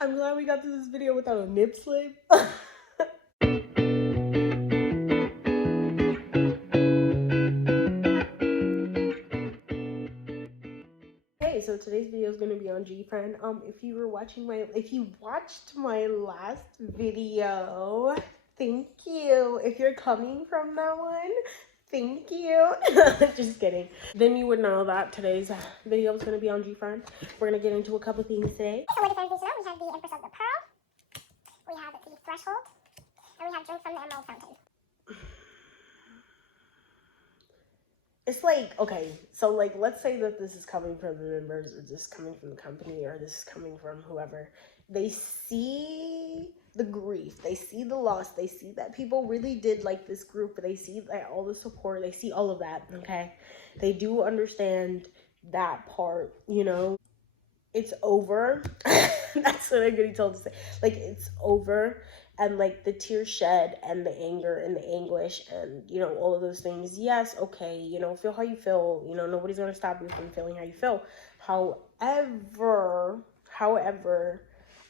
I'm glad we got to this video without a nip slip. Hey, so today's video is going to be on Gfriend. If you watched my last video, thank you. If you're coming from that one, thank you. Just kidding. Then you would know that today's video is going to be on Gfriend. We're going to get into a couple things today. So what differentiates it out? We have the Empress of the Pearl, we have the Threshold, and we have Drink from the Emerald Fountain. It's like, okay, so like, let's say that this is coming from the members, or this is coming from the company, or this is coming from whoever. They see the grief, they see the loss, they see that people really did like this group, they see that all the support, they see all of that, okay? They do understand that part, you know? It's over. That's what I'm getting told to say. Like, it's over. And like the tears shed and the anger and the anguish and, you know, all of those things. Yes, okay, you know, feel how you feel. You know, nobody's going to stop you from feeling how you feel. However,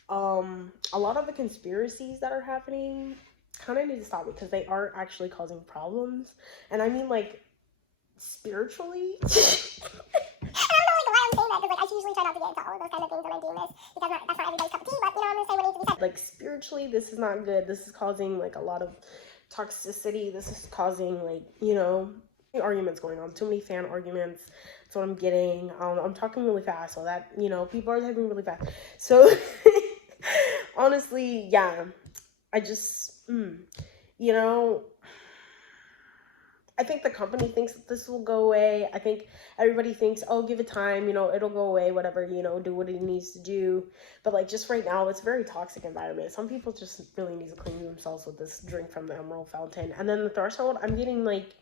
a lot of the conspiracies that are happening kind of need to stop because they are actually causing problems. And I mean, like, spiritually. I usually try not to get into all of those kind of things when I'm doing this because that's not everybody's cup of tea, but you know, I'm going to say what needs to be said. Like, spiritually, this is not good. This is causing like a lot of toxicity. This is causing, like, you know, arguments going on, too many fan arguments. That's what I'm getting. I'm talking really fast, so that, you know, people are typing really fast. So honestly, yeah, I just you know, I think the company thinks that this will go away. I think everybody thinks, oh, give it time, you know, it'll go away, whatever, you know, do what it needs to do. But like, just right now, it's a very toxic environment. Some people just really need to clean themselves with this drink from the Emerald Fountain. And then the Threshold, I'm getting like,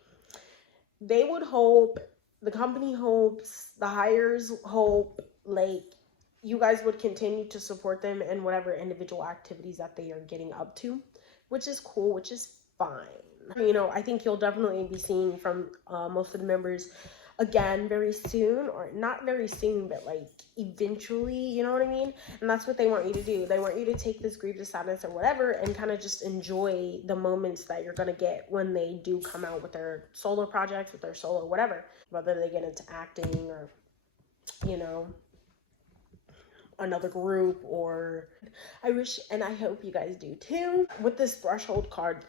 they would hope, the company hopes, the hires hope, like, you guys would continue to support them in whatever individual activities that they are getting up to, which is cool, which is fine. You know, I think you'll definitely be seeing from most of the members again very soon, or not very soon, but like eventually, you know what I mean? And that's what they want you to do. They want you to take this grief, this sadness, or whatever, and kind of just enjoy the moments that you're going to get when they do come out with their solo projects, with their solo whatever, whether they get into acting or, you know, another group. Or I wish, and I hope you guys do too, with this threshold card,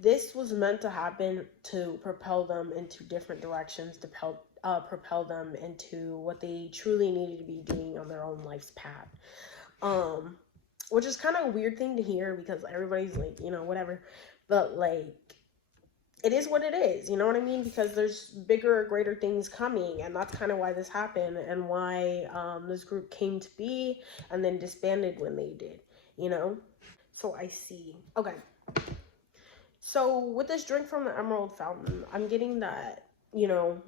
this was meant to happen to propel them into different directions, to propel them into what they truly needed to be doing on their own life's path, which is kind of a weird thing to hear because everybody's like, you know, whatever, but like, it is what it is, you know what I mean? Because there's bigger, greater things coming, and that's kind of why this happened and why this group came to be and then disbanded when they did, you know? So I see. Okay. So with this drink from the Emerald Fountain, I'm getting that, you know,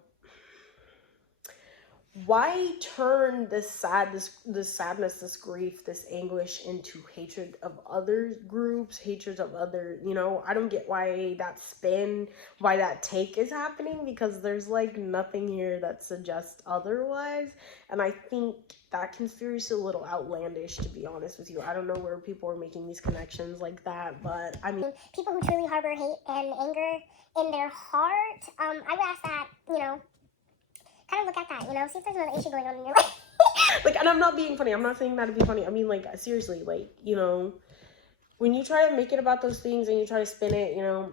why turn this sadness, this grief, this anguish into hatred of other groups, hatred of other, you know? I don't get why that spin, why that take is happening, because there's like nothing here that suggests otherwise. And I think that conspiracy is a little outlandish, to be honest with you. I don't know where people are making these connections like that, but I mean, people who truly harbor hate and anger in their heart, I would ask that, you know, kind of look at that, you know, see if there's another issue going on in your life. Like, and I'm not being funny. I'm not saying that to be funny. I mean, like, seriously, like, you know, when you try to make it about those things and you try to spin it, you know,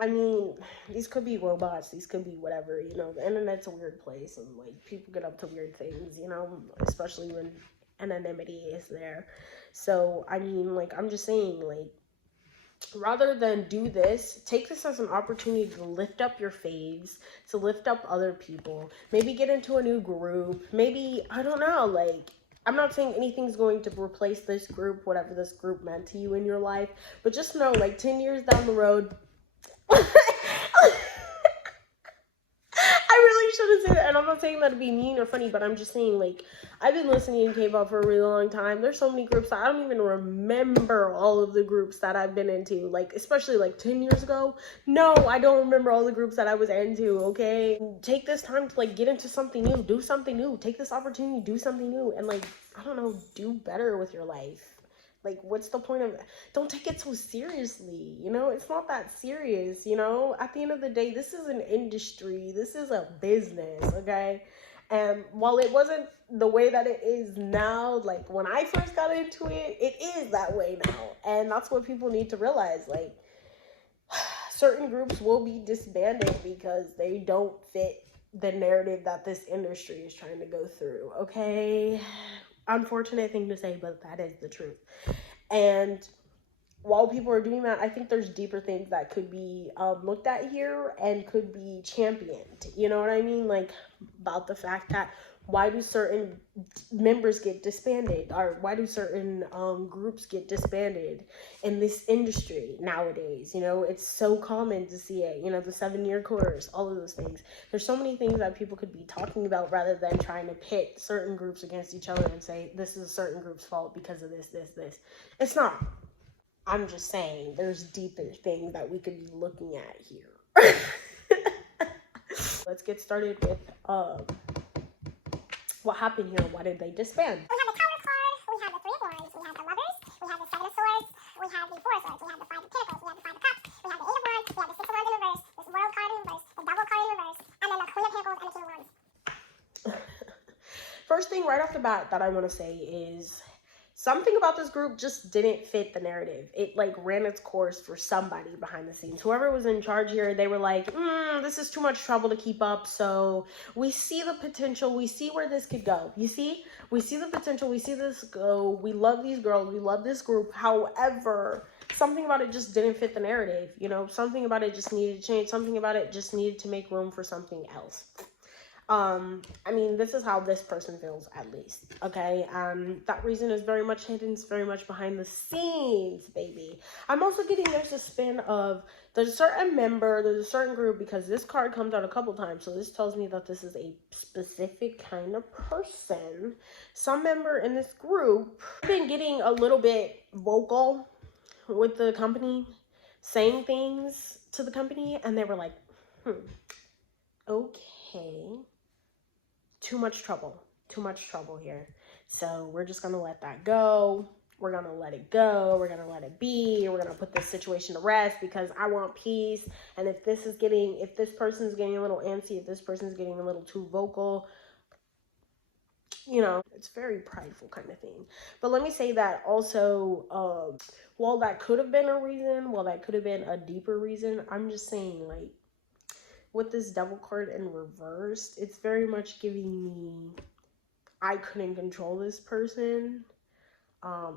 I mean, these could be robots. These could be whatever, you know. The internet's a weird place, and, like, people get up to weird things, you know, especially when anonymity is there. So, I mean, like, I'm just saying, like, rather than do this, take this as an opportunity to lift up your faves, to lift up other people, maybe get into a new group, maybe, I don't know, like, I'm not saying anything's going to replace this group, whatever this group meant to you in your life, but just know, like, 10 years down the road, I really shouldn't say that, and I'm not saying that to be mean or funny, but I'm just saying, like, I've been listening to K-pop for a really long time. There's so many groups that I don't even remember all of the groups that I've been into, like, especially like 10 years ago. No, I don't remember all the groups that I was into, okay? Take this time to, like, get into something new, do something new, take this opportunity, do something new, and, like, I don't know, do better with your life. Like, what's the point of, don't take it so seriously, you know? It's not that serious, you know? At the end of the day, this is an industry, this is a business, okay? And while it wasn't the way that it is now, like, when I first got into it, it is that way now. And that's what people need to realize. Like, certain groups will be disbanded because they don't fit the narrative that this industry is trying to go through, okay? Unfortunate thing to say, but that is the truth. And while people are doing that, I think there's deeper things that could be looked at here and could be championed. You know what I mean? Like, about the fact that why do certain members get disbanded, or why do certain groups get disbanded in this industry nowadays? You know, it's so common to see it. You know, the 7-year course, all of those things. There's so many things that people could be talking about rather than trying to pit certain groups against each other and say this is a certain group's fault because of this. It's not. I'm just saying there's deeper things that we could be looking at here. Let's get started with what happened here. Why did they disband? We have the Tower card, we have the Three of Wands, we have the Lovers, we have the Seven of Swords, we have the Four of Swords, we have the Five of Pentacles, we have the Five of Cups, we have the Eight of Wands, we have the Six of Wands in reverse, this World card in reverse, the Double card in reverse, and then the Queen of Pentacles and the King of Wands. First thing right off the bat that I want to say is something about this group just didn't fit the narrative. It like ran its course for somebody behind the scenes. Whoever was in charge here, they were like, this is too much trouble to keep up. So we see the potential. We see where this could go. You see? We see the potential. We see this go. We love these girls. We love this group. However, something about it just didn't fit the narrative. You know, something about it just needed to change. Something about it just needed to make room for something else. I mean, this is how this person feels, at least, okay? That reason is very much hidden, it's very much behind the scenes, baby. I'm also getting there's a spin of, there's a certain member, there's a certain group, because this card comes out a couple times, so this tells me that this is a specific kind of person. Some member in this group been getting a little bit vocal with the company, saying things to the company, and they were like, okay. Too much trouble here. So we're just gonna let that go. We're gonna let it go. We're gonna let it be. We're gonna put this situation to rest because I want peace. And if this person's getting a little antsy, if this person's getting a little too vocal, you know, it's very prideful kind of thing. But let me say that also, while that could have been a reason, while that could have been a deeper reason, I'm just saying, like, with this Devil card in reversed, it's very much giving me I couldn't control this person.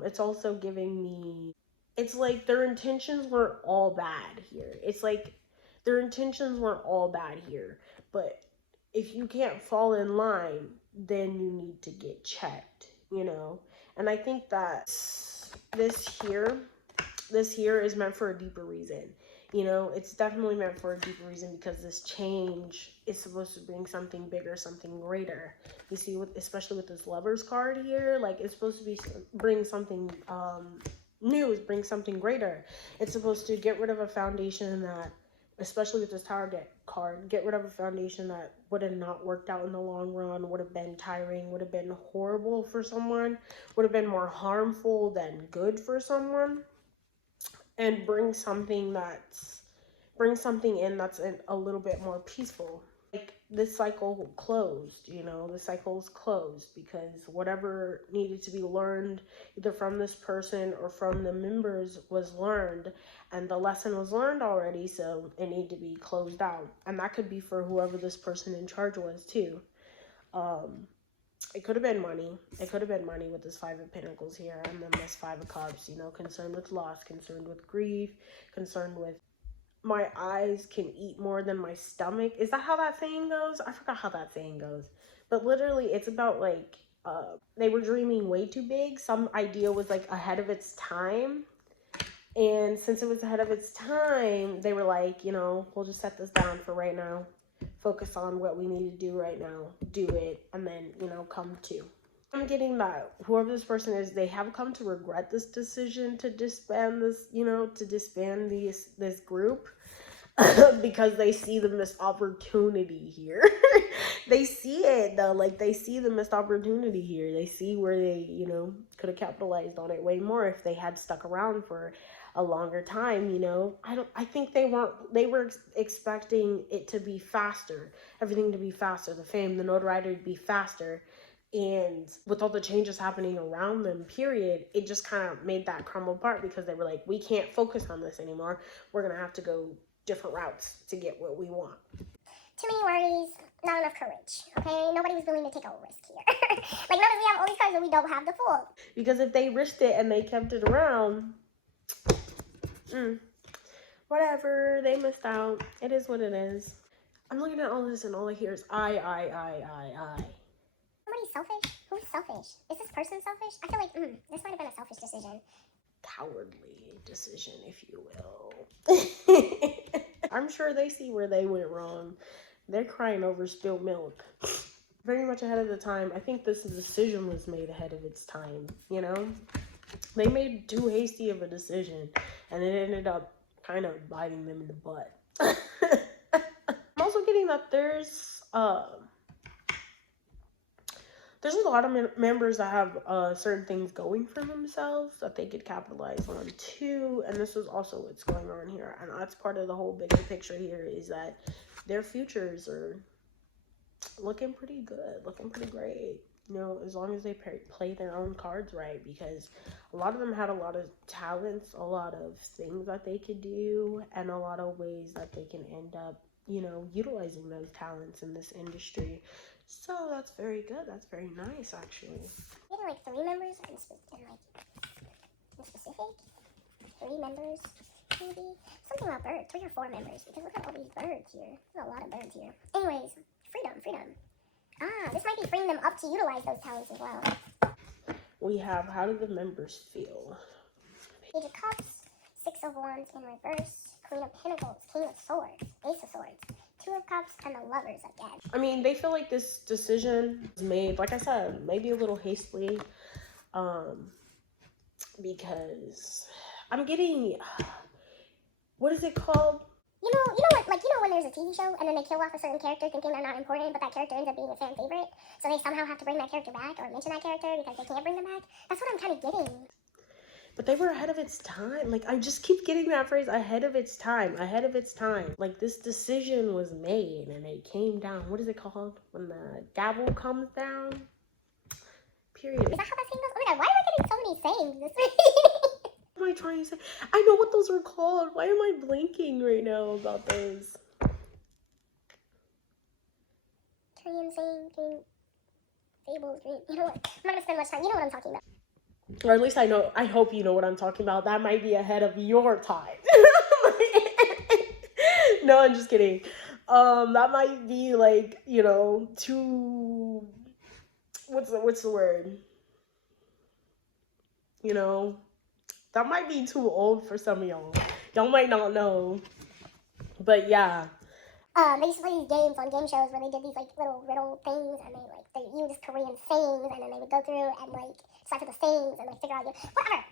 It's also giving me, it's like their intentions weren't all bad here. It's like their intentions weren't all bad here. But if you can't fall in line, then you need to get checked, you know? And I think that this here is meant for a deeper reason. You know, it's definitely meant for a deeper reason because this change is supposed to bring something bigger, something greater. You see, especially with this Lovers card here, like it's supposed to be bring something new, bring something greater. It's supposed to get rid of a foundation that, especially with this Tower card, get rid of a foundation that would have not worked out in the long run, would have been tiring, would have been horrible for someone, would have been more harmful than good for someone. And bring something in that's a little bit more peaceful. Like this cycle closed, you know, the cycle's closed because whatever needed to be learned either from this person or from the members was learned, and the lesson was learned already, so it needed to be closed out. And that could be for whoever this person in charge was too. It could have been money. It could have been money with this Five of Pentacles here, and then this Five of Cups, you know, concerned with loss, concerned with grief, concerned with my eyes can eat more than my stomach. Is that how that saying goes? I forgot how that saying goes. But literally, it's about like, they were dreaming way too big. Some idea was like ahead of its time. And since it was ahead of its time, they were like, you know, we'll just set this down for right now. focus on what we need to do right now, do it, and then, you know, come to. I'm getting that whoever this person is, they have come to regret this decision to disband this, you know, to disband this group. Because they see the missed opportunity here. They see it though, like they see the missed opportunity here. They see where they, you know, could have capitalized on it way more if they had stuck around for a longer time, you know. I think they were expecting it to be faster, everything to be faster, the fame, the notoriety to be faster. And with all the changes happening around them, period, it just kind of made that crumble apart because they were like, we can't focus on this anymore. We're going to have to go different routes to get what we want. Too many worries, not enough courage. Okay, nobody was willing to take a risk here. Like, notice we have all these cards and we don't have the Fool. Because if they risked it and they kept it around, whatever, they missed out. It is what it is. I'm looking at all this and all I hear is I. Somebody's selfish? Who's selfish? Is this person selfish? I feel like, this might have been a selfish decision. Cowardly decision, if you will. I'm sure they see where they went wrong. They're crying over spilled milk. Very much ahead of the time. I think this decision was made ahead of its time, you know? They made too hasty of a decision, and it ended up kind of biting them in the butt. I'm also getting that there's a lot of members that have certain things going for themselves that they could capitalize on too, and this is also what's going on here, and that's part of the whole bigger picture here, is that their futures are looking pretty good, looking pretty great, you know, as long as they play their own cards right, because a lot of them had a lot of talents, a lot of things that they could do, and a lot of ways that they can end up, you know, utilizing those talents in this industry. So that's very good. That's very nice, actually. Getting like 3 members in specific. 3 members, maybe? Something about birds. 3 or 4 members. Because look at all these birds here. There's a lot of birds here. Anyways, freedom. This might be freeing them up to utilize those talents as well. We have, how do the members feel? Page of Cups, 6 of Wands in reverse, Queen of Pentacles, King of Swords, Ace of Swords, 2 of Cups, and the Lovers again. I mean, they feel like this decision was made, like I said, maybe a little hastily, because I'm getting, what is it called? You know when there's a TV show and then they kill off a certain character thinking they're not important, but that character ends up being a fan favorite, so they somehow have to bring that character back or mention that character because they can't bring them back? That's what I'm kind of getting. But they were ahead of its time. Like, I just keep getting that phrase, ahead of its time. Like, this decision was made and it came down. What is it called? When the gavel comes down? Period. Is that how that saying goes? Oh my god, why am I getting so many sayings this week? What am I trying to say? I know what those are called. Why am I blinking right now about those? Korean saying, fables, you know what? I'm not gonna spend much time. You know what I'm talking about. Or at least I hope you know what I'm talking about. That might be ahead of your time. No, I'm just kidding. That might be like, you know, too, what's the word? You know, that might be too old for some of y'all. Y'all might not know. But yeah. They used to play these games on game shows where they did these like little riddle things, and they used Korean sayings, and then they would go through and like decipher the sayings and like figure out whatever.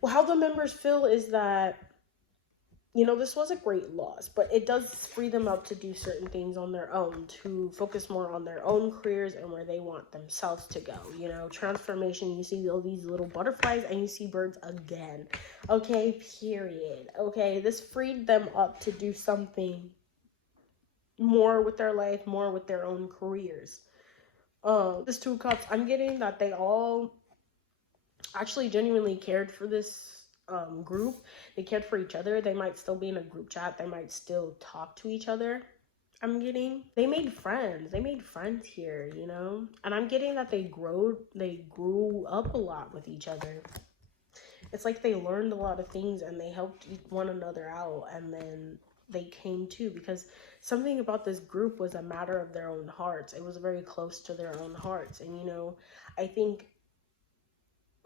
Well, how the members feel is that, you know, this was a great loss, but it does free them up to do certain things on their own, to focus more on their own careers and where they want themselves to go. You know, transformation, you see all these little butterflies and you see birds again. Okay, period. Okay, this freed them up to do something more with their life, more with their own careers. This 2 cups, I'm getting that they all actually genuinely cared for this group. They cared for each other. They might still be in a group chat. They might still talk to each other. I'm getting they made friends here, you know, and I'm getting that they grew up a lot with each other. It's like they learned a lot of things and they helped one another out, and then they came to, because something about this group was a matter of their own hearts. It was very close to their own hearts. And you know, I think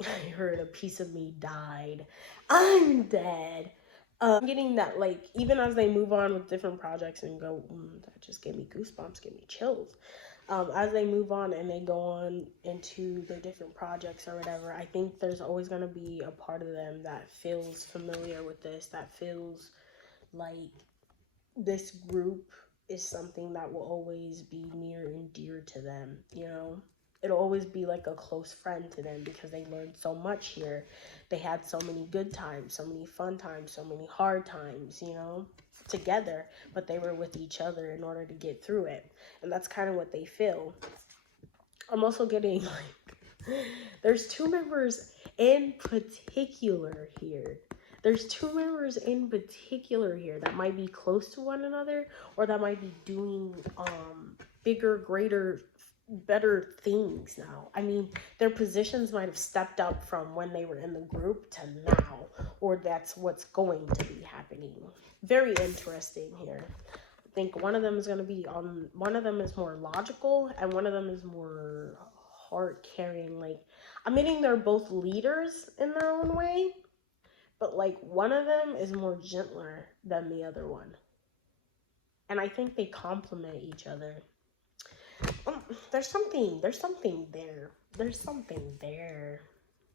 I heard a piece of me died. I'm dead. Getting that, like, even as they move on with different projects and go, that just gave me goosebumps, gave me chills. As they move on and they go on into their different projects or whatever, I think there's always going to be a part of them that feels familiar with this, that feels like this group is something that will always be near and dear to them, you know? It'll always be like a close friend to them because they learned so much here. They had so many good times, so many fun times, so many hard times, you know, together, but they were with each other in order to get through it. And that's kind of what they feel. I'm also getting like, there's two members in particular here. There's two members in particular here that might be close to one another, or that might be doing bigger, greater, better things now. I mean, their positions might have stepped up from when they were in the group to now, or that's what's going to be happening. Very interesting here. I think one of them is going to be on, one of them is more logical and one of them is more heart carrying. Like, I'm meaning they're both leaders in their own way, but like one of them is more gentler than the other one. And I think they complement each other. There's something there. There's something there.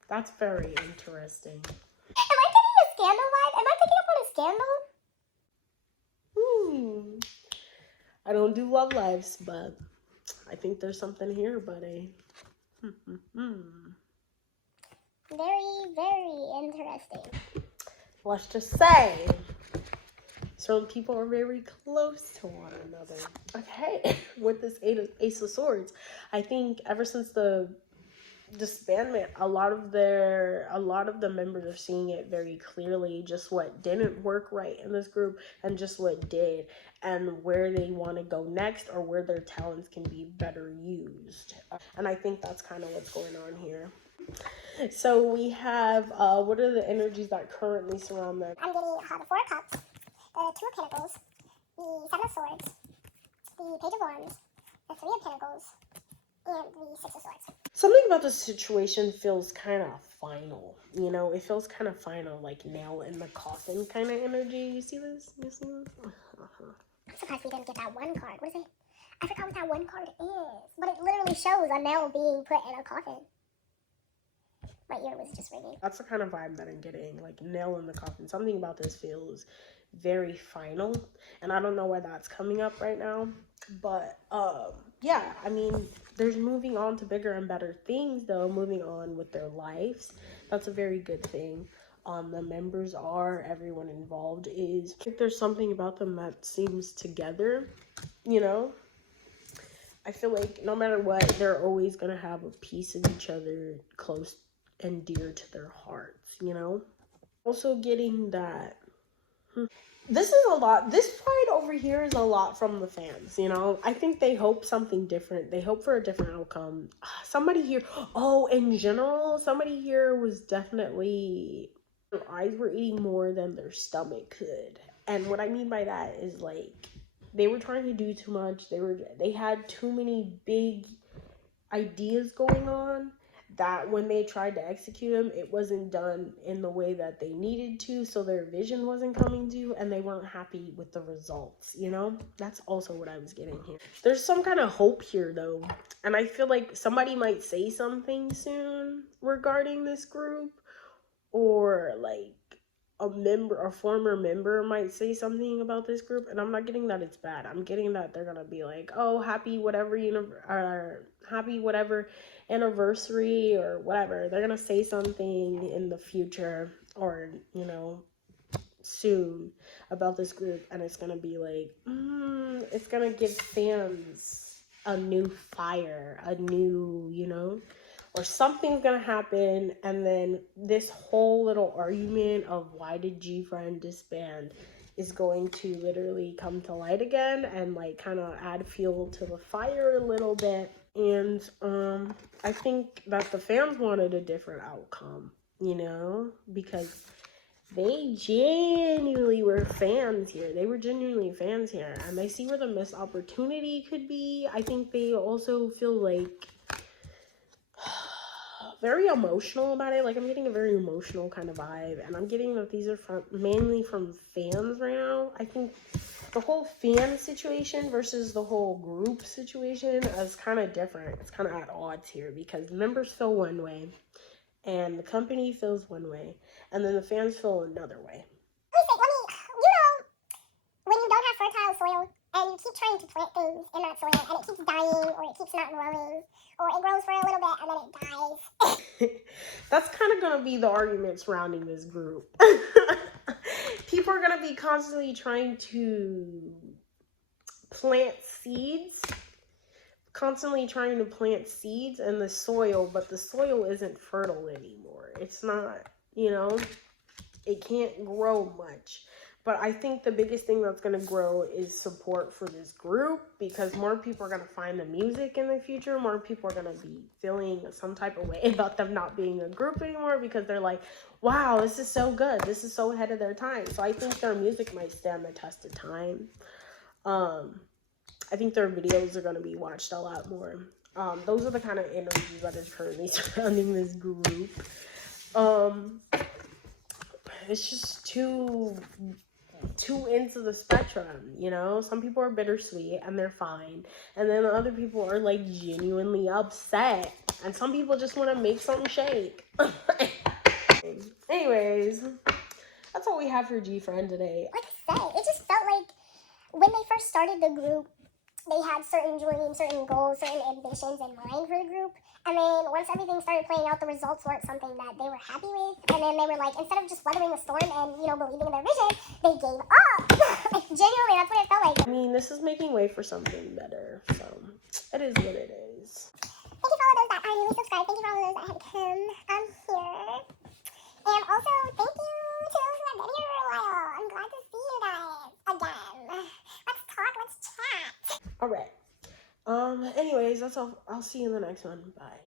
That's very interesting. Am I getting a scandal vibe? Am I picking up on a scandal? I don't do love lives, but I think there's something here, buddy. Very, very interesting. Let's just say certain people are very close to one another. Okay, with this Ace of Swords, I think ever since the disbandment, a lot of the members are seeing it very clearly, just what didn't work right in this group and just what did, and where they want to go next, or where their talents can be better used. And I think that's kind of what's going on here. So we have, what are the energies that currently surround them? I'm getting the Four of Cups, the Two of Pentacles, the Seven of Swords, the Page of Wands, the Three of Pentacles, and the Six of Swords. Something about this situation feels kind of final, you know? It feels kind of final, like nail in the coffin kind of energy. You see this? You see this? I'm surprised we didn't get that one card. What is it? I forgot what that one card is, but it literally shows a nail being put in a coffin. My ear was just ringing. That's the kind of vibe that I'm getting, like nail in the coffin. Something about this feels very final, and I don't know why that's coming up right now, but yeah, I mean, there's moving on to bigger and better things, though, moving on with their lives. That's a very good thing. The members are, everyone involved is. I think there's something about them that seems together, you know? I feel like no matter what, they're always gonna have a piece of each other close and dear to their hearts, you know? Also getting that this is a lot. This fight over here is a lot from the fans, you know? I think they hope something different. They hope for a different outcome. Somebody here, in general, somebody here was definitely, their eyes were eating more than their stomach could. And what I mean by that is, like, they were trying to do too much. They had too many big ideas going on, that when they tried to execute them, it wasn't done in the way that they needed to, so their vision wasn't coming to, and they weren't happy with the results, you know? That's also what I was getting here. There's some kind of hope here, though, and I feel like somebody might say something soon regarding this group, or like a former member might say something about this group, and I'm not getting that it's bad. I'm getting that they're gonna be like, oh, happy whatever anniversary or whatever. They're gonna say something in the future, or, you know, soon, about this group, and it's gonna be like, it's gonna give fans a new fire, a new, you know, or something's gonna happen, and then this whole little argument of why did Gfriend disband is going to literally come to light again, and like kind of add fuel to the fire a little bit. And I think that the fans wanted a different outcome, you know, because they genuinely were fans here. They were genuinely fans here, and they see where the missed opportunity could be. I think they also feel like very emotional about it. Like, I'm getting a very emotional kind of vibe, and I'm getting that these are mainly from fans right now. I think the whole fan situation versus the whole group situation is kind of different. It's kind of at odds here because members feel one way, and the company feels one way, and then the fans feel another way. When you don't have fertile soil and you keep trying to plant things in that soil and it keeps dying or it keeps not growing or it grows for a little bit and then it dies. That's kind of going to be the argument surrounding this group. People are going to be constantly trying to plant seeds, in the soil, but the soil isn't fertile anymore. It's not, it can't grow much. But I think the biggest thing that's going to grow is support for this group, because more people are going to find the music in the future. More people are going to be feeling some type of way about them not being a group anymore, because they're like, wow, this is so good. This is so ahead of their time. So I think their music might stand the test of time. I think their videos are going to be watched a lot more. Those are the kind of energies that is currently surrounding this group. It's just two ends of the spectrum, Some people are bittersweet and they're fine, and then other people are like genuinely upset, and some people just want to make something shake. Anyways, that's all we have for Gfriend today. Like I said, it just felt like when they first started the group, they had certain dreams, certain goals, certain ambitions in mind for the group. And then once everything started playing out, the results weren't something that they were happy with. And then they were like, instead of just weathering the storm and, believing in their vision, they gave up. Like, genuinely, that's what it felt like. I mean, this is making way for something better. So, it is what it is. Thank you for all of those that are newly subscribed. Thank you for all of those that have come here. And also, thank you to those who have been here for a while. I'm glad to see you guys again. Let's talk, let's chat. All right. Anyways, that's all. I'll see you in the next one. Bye.